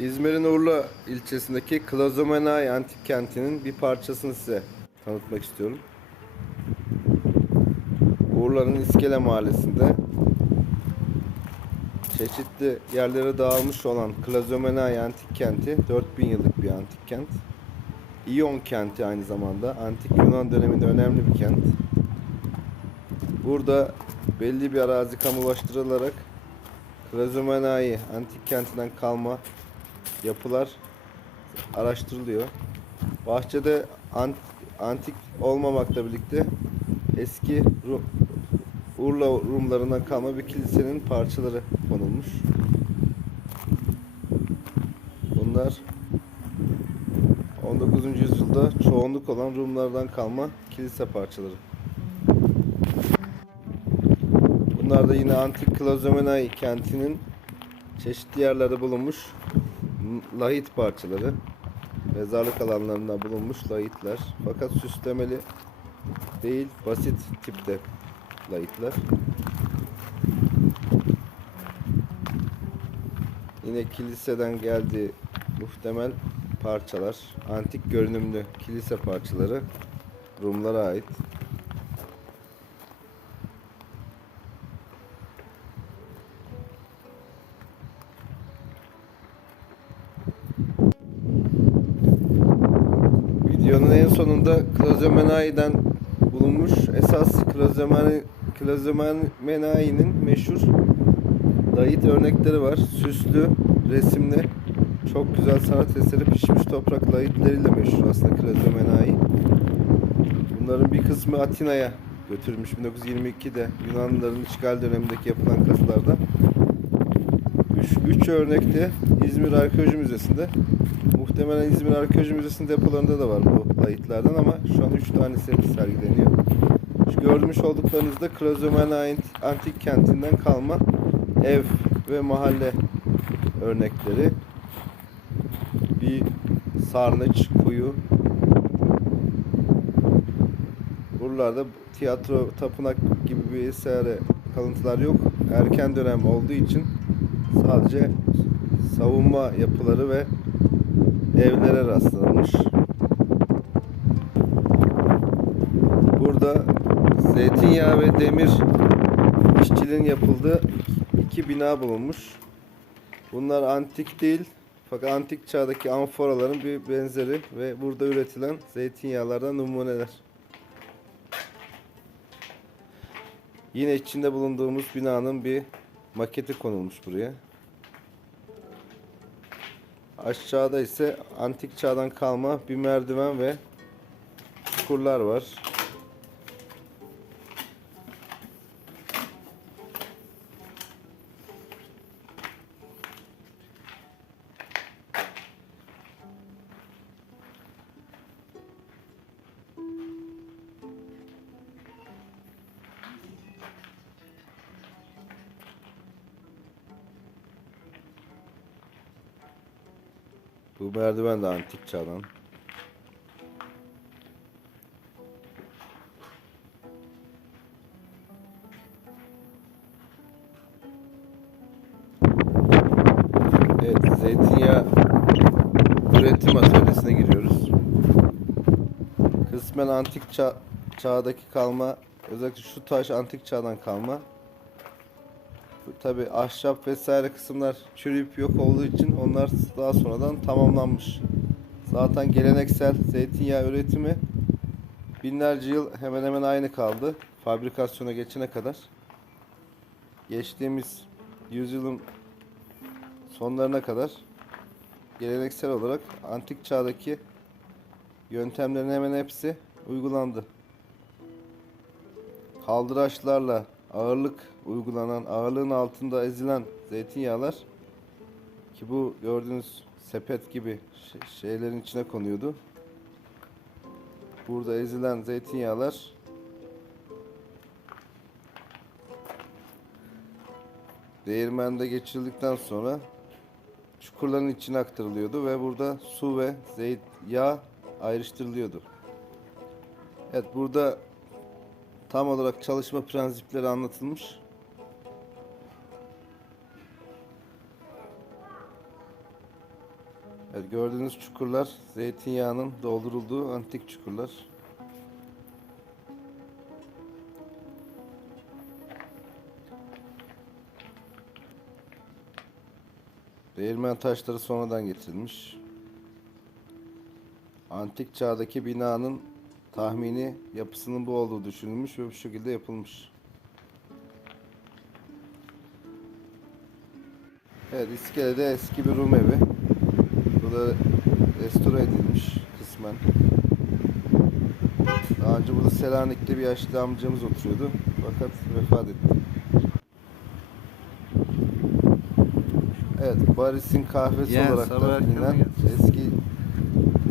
İzmir'in Urla ilçesindeki Klazomenay antik kentinin bir parçasını size tanıtmak istiyorum. Urla'nın İskele mahallesinde çeşitli yerlere dağılmış olan Klazomenay antik kenti 4000 yıllık bir antik kent. İyon kenti aynı zamanda antik Yunan döneminde önemli bir kent. Burada belli bir arazi kamulaştırılarak Klazomenai antik kentinden kalma yapılar araştırılıyor. Bahçede an- antik olmamakla birlikte eski Ru- Urla Rumlarından kalma bir kilisenin parçaları konulmuş. Bunlar 19. yüzyılda çoğunluk olan Rumlardan kalma kilise parçaları. Bunlar da yine antik Klazomenai kentinin çeşitli yerlerde bulunmuş lahit parçaları. Mezarlık alanlarında bulunmuş lahitler. Fakat süslemeli değil, basit tipte lahitler. Yine kiliseden geldiği muhtemel parçalar, antik görünümlü kilise parçaları Rumlara ait. Sonunda Klazomenai'den bulunmuş esas Klazomenai'nin meşhur dayit örnekleri var. Süslü, resimli, çok güzel sanat eseri pişmiş toprak layitleriyle meşhur aslında Klazomenai. Bunların bir kısmı Atina'ya götürülmüş 1922'de Yunanlıların işgal dönemindeki yapılan kazılarda. Üç, üç örnekte İzmir Arkeoloji Müzesi'nde. Muhtemelen İzmir Arkeoloji Müzesi'nin depolarında da var bu layıtlardan ama şu an 3 tanesi sergileniyor. Şu görmüş olduklarınız da Klazomenai antik kentinden kalma ev ve mahalle örnekleri. Bir sarnıç, kuyu. Buralarda tiyatro, tapınak gibi bir esere kalıntılar yok. Erken dönem olduğu için sadece savunma yapıları ve evlere rastlanmış. Burada zeytinyağı ve demir işçiliğin yapıldığı iki bina bulunmuş. Bunlar antik değil fakat antik çağdaki amforaların bir benzeri ve burada üretilen zeytinyağlardan numuneler. Yine içinde bulunduğumuz binanın bir maketi konulmuş buraya. Aşağıda ise antik çağdan kalma bir merdiven ve çukurlar var. Bu merdiven de antik çağdan. Evet, zeytinyağı üretim atölyesine giriyoruz. Kısmen antik çağ, çağdaki kalma, özellikle şu taş antik çağdan kalma. Tabi ahşap vesaire kısımlar çürüyüp yok olduğu için onlar daha sonradan tamamlanmış. Zaten geleneksel zeytinyağı üretimi binlerce yıl hemen hemen aynı kaldı. Fabrikasyona geçene kadar. Geçtiğimiz yüzyılın sonlarına kadar geleneksel olarak antik çağdaki yöntemlerin hemen hepsi uygulandı. Kaldıraçlarla ağırlık uygulanan, ağırlığın altında ezilen zeytinyağlar ki bu gördüğünüz sepet gibi şey- şeylerin içine konuyordu. Burada ezilen zeytinyağlar değirmende geçirildikten sonra çukurların içine aktarılıyordu ve burada su ve zeyt yağ ayrıştırılıyordu. Evet burada tam olarak çalışma prensipleri anlatılmış. Evet, gördüğünüz çukurlar zeytinyağının doldurulduğu antik çukurlar. Değirmen taşları sonradan getirilmiş. Antik çağdaki binanın tahmini yapısının bu olduğu düşünülmüş ve bu şekilde yapılmış. Evet, iskelede eski bir Rum evi. Bu da restore edilmiş kısmen. Daha önce burada Selanik'te bir yaşlı amcamız oturuyordu. Fakat vefat etti. Evet, Baris'in kahvesi Yeğen, olarak da bilinen eski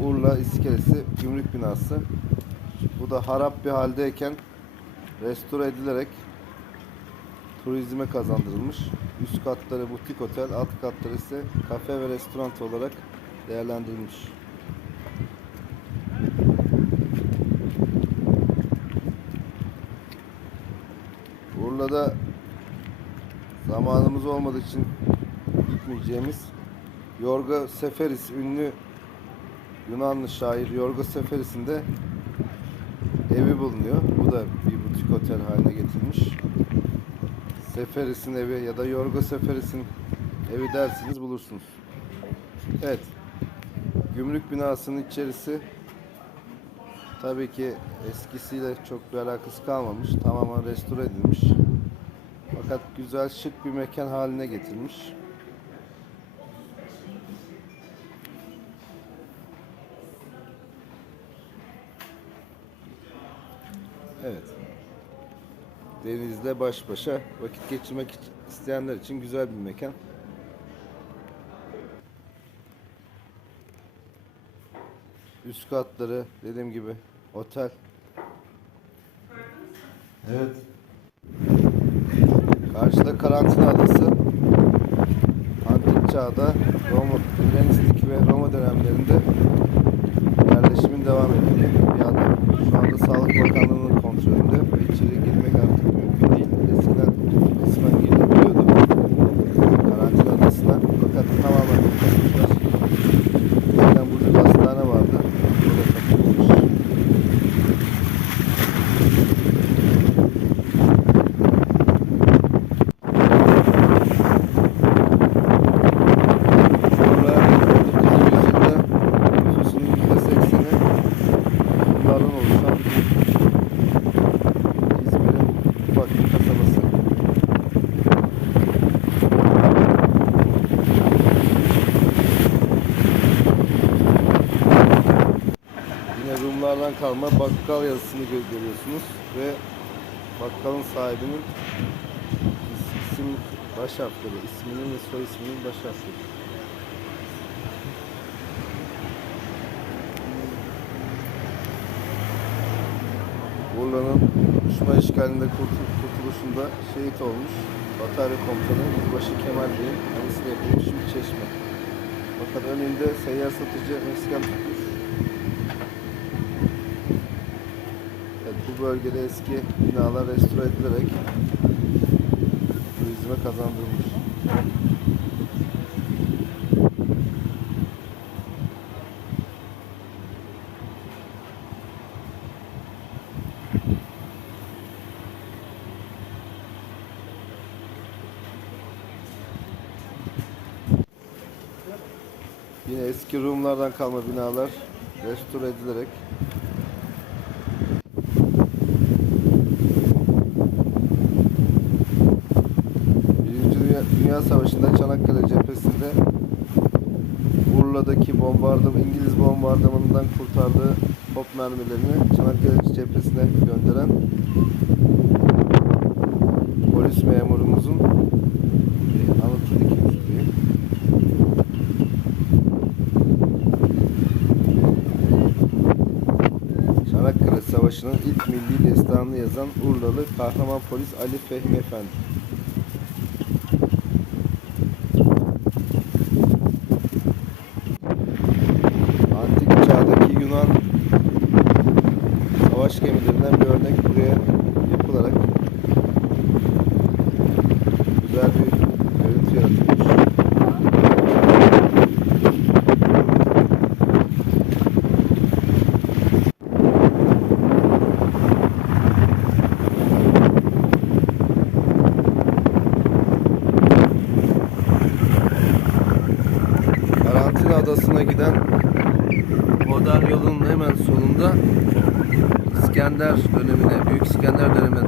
Urla iskelesi gümrük binası. Bu da harap bir haldeyken restore edilerek turizme kazandırılmış. Üst katları butik otel, alt katları ise kafe ve restoran olarak değerlendirilmiş. Urla'da zamanımız olmadığı için gitmeyeceğimiz Yorga Seferis ünlü Yunanlı şair Yorga Seferis'in de evi bulunuyor. Bu da bir butik otel haline getirilmiş. Seferis'in evi ya da Yorgo Seferis'in evi dersiniz bulursunuz. Evet. Gümrük binasının içerisi tabii ki eskisiyle çok bir alakası kalmamış. Tamamen restore edilmiş. Fakat güzel şık bir mekan haline getirilmiş. Evet. Denizde baş başa vakit geçirmek isteyenler için güzel bir mekan. Üst katları dediğim gibi otel. Evet. Karşıda karantina adası. Antik çağda Roma, Helenistik ve Roma dönemlerinde yerleşimin devam ettiği bir ada. Şu anda Sağlık Bakanlığı'nın suyunda içeri girmek kalma bakkal yazısını gö- görüyorsunuz ve bakkalın sahibinin is- isim baş harfleri, isminin ve soy isminin baş harfleri. Urla'nın düşman işgalinde kurtul- kurtuluşunda şehit olmuş Batarya Komutanı Yüzbaşı Kemal Bey'in anısına yapılmış bir çeşme. Fakat önünde seyyar satıcı mesken tutmuş. Evet, bu bölgede eski binalar restore edilerek turizme kazandırılmış. Yine eski Rumlardan kalma binalar restore edilerek Çanakkale cephesinde Urla'daki bombardıman, İngiliz bombardımanından kurtardığı top mermilerini Çanakkale cephesine gönderen polis memurumuzun bir anıtı dikilmiş buraya. Çanakkale Savaşı'nın ilk milli destanını yazan Urlalı kahraman polis Ali Fehmi Efendi. güzel bir görüntü yaratıyoruz. Karantina adasına giden Modern yolun hemen sonunda İskender dönemine, Büyük İskender dönemine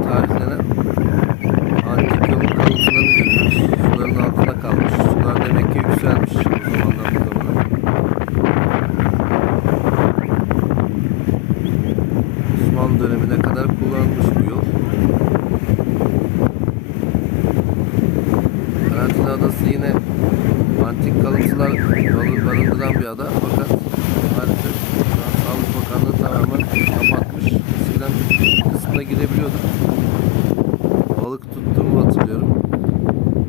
girebiliyorduk. Balık tuttuğumu hatırlıyorum.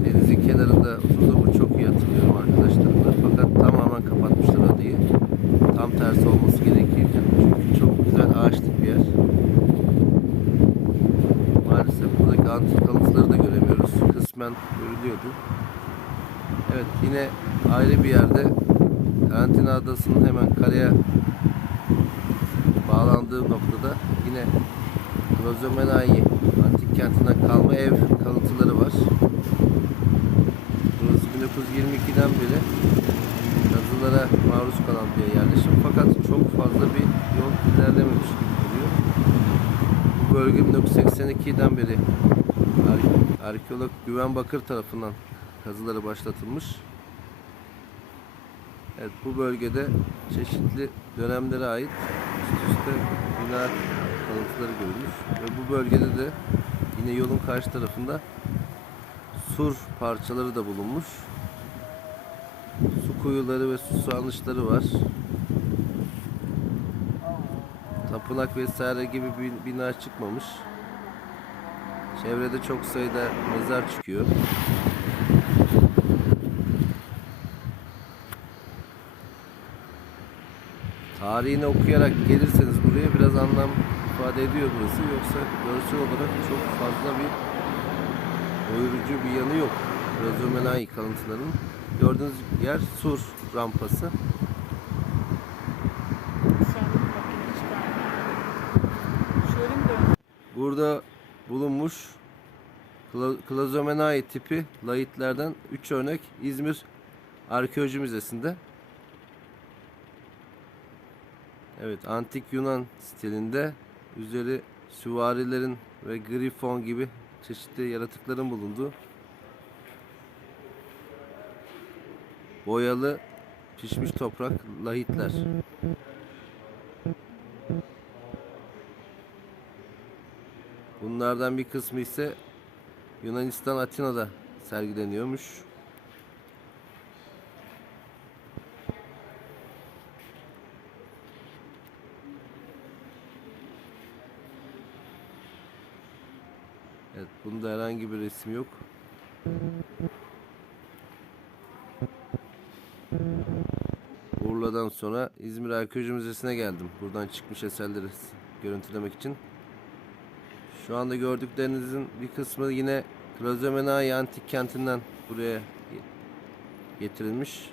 Denizin kenarında oturduğumu çok iyi hatırlıyorum arkadaşlarımla. Fakat tamamen kapatmışlar adayı. Tam tersi olması gerekirken. Çünkü çok güzel ağaçlık bir yer. Maalesef buradaki antik kalıntıları da göremiyoruz. Kısmen görülüyordu. Evet yine ayrı bir yerde Karantina Adası'nın hemen karaya bağlandığı noktada yine Klozomenai antik kentinden kalma ev kalıntıları var. Burası 1922'den beri kazılara maruz kalan bir yerleşim fakat çok fazla bir yol ilerlememiş gibi duruyor. Bu bölge 1982'den beri ar- arkeolog Güven Bakır tarafından kazıları başlatılmış. Evet bu bölgede çeşitli dönemlere ait üst üste bina kalıntıları görülmüş. Ve bu bölgede de yine yolun karşı tarafında sur parçaları da bulunmuş. Su kuyuları ve su sarnıçları var. Tapınak vesaire gibi bir bina çıkmamış. Çevrede çok sayıda mezar çıkıyor. Tarihini okuyarak gelirseniz buraya biraz anlam ifade ediyor burası. Yoksa görsel olarak çok fazla bir doyurucu bir yanı yok. Razomenai kalıntılarının. Gördüğünüz yer sur rampası. Burada bulunmuş Kla- Klazomenai tipi layitlerden 3 örnek İzmir Arkeoloji Müzesi'nde. Evet, antik Yunan stilinde üzeri süvarilerin ve grifon gibi çeşitli yaratıkların bulunduğu boyalı pişmiş toprak lahitler. Bunlardan bir kısmı ise Yunanistan Atina'da sergileniyormuş. Bunda herhangi bir resim yok. Urla'dan sonra İzmir Arkeoloji Müzesi'ne geldim. Buradan çıkmış eserleri görüntülemek için. Şu anda gördüklerinizin bir kısmı yine Klazomenai antik kentinden buraya ge- getirilmiş.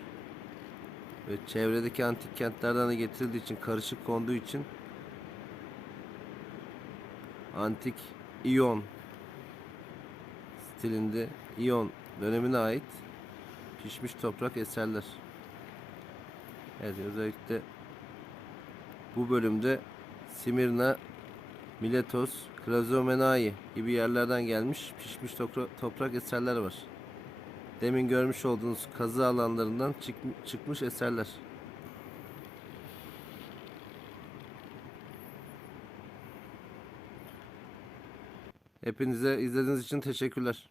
Ve çevredeki antik kentlerden de getirildiği için karışık konduğu için antik İyon stilinde İyon dönemine ait pişmiş toprak eserler. Evet özellikle bu bölümde Simirna Miletos, Klazomenai gibi yerlerden gelmiş pişmiş topra- toprak eserler var. Demin görmüş olduğunuz kazı alanlarından çık- çıkmış eserler. Hepinize izlediğiniz için teşekkürler.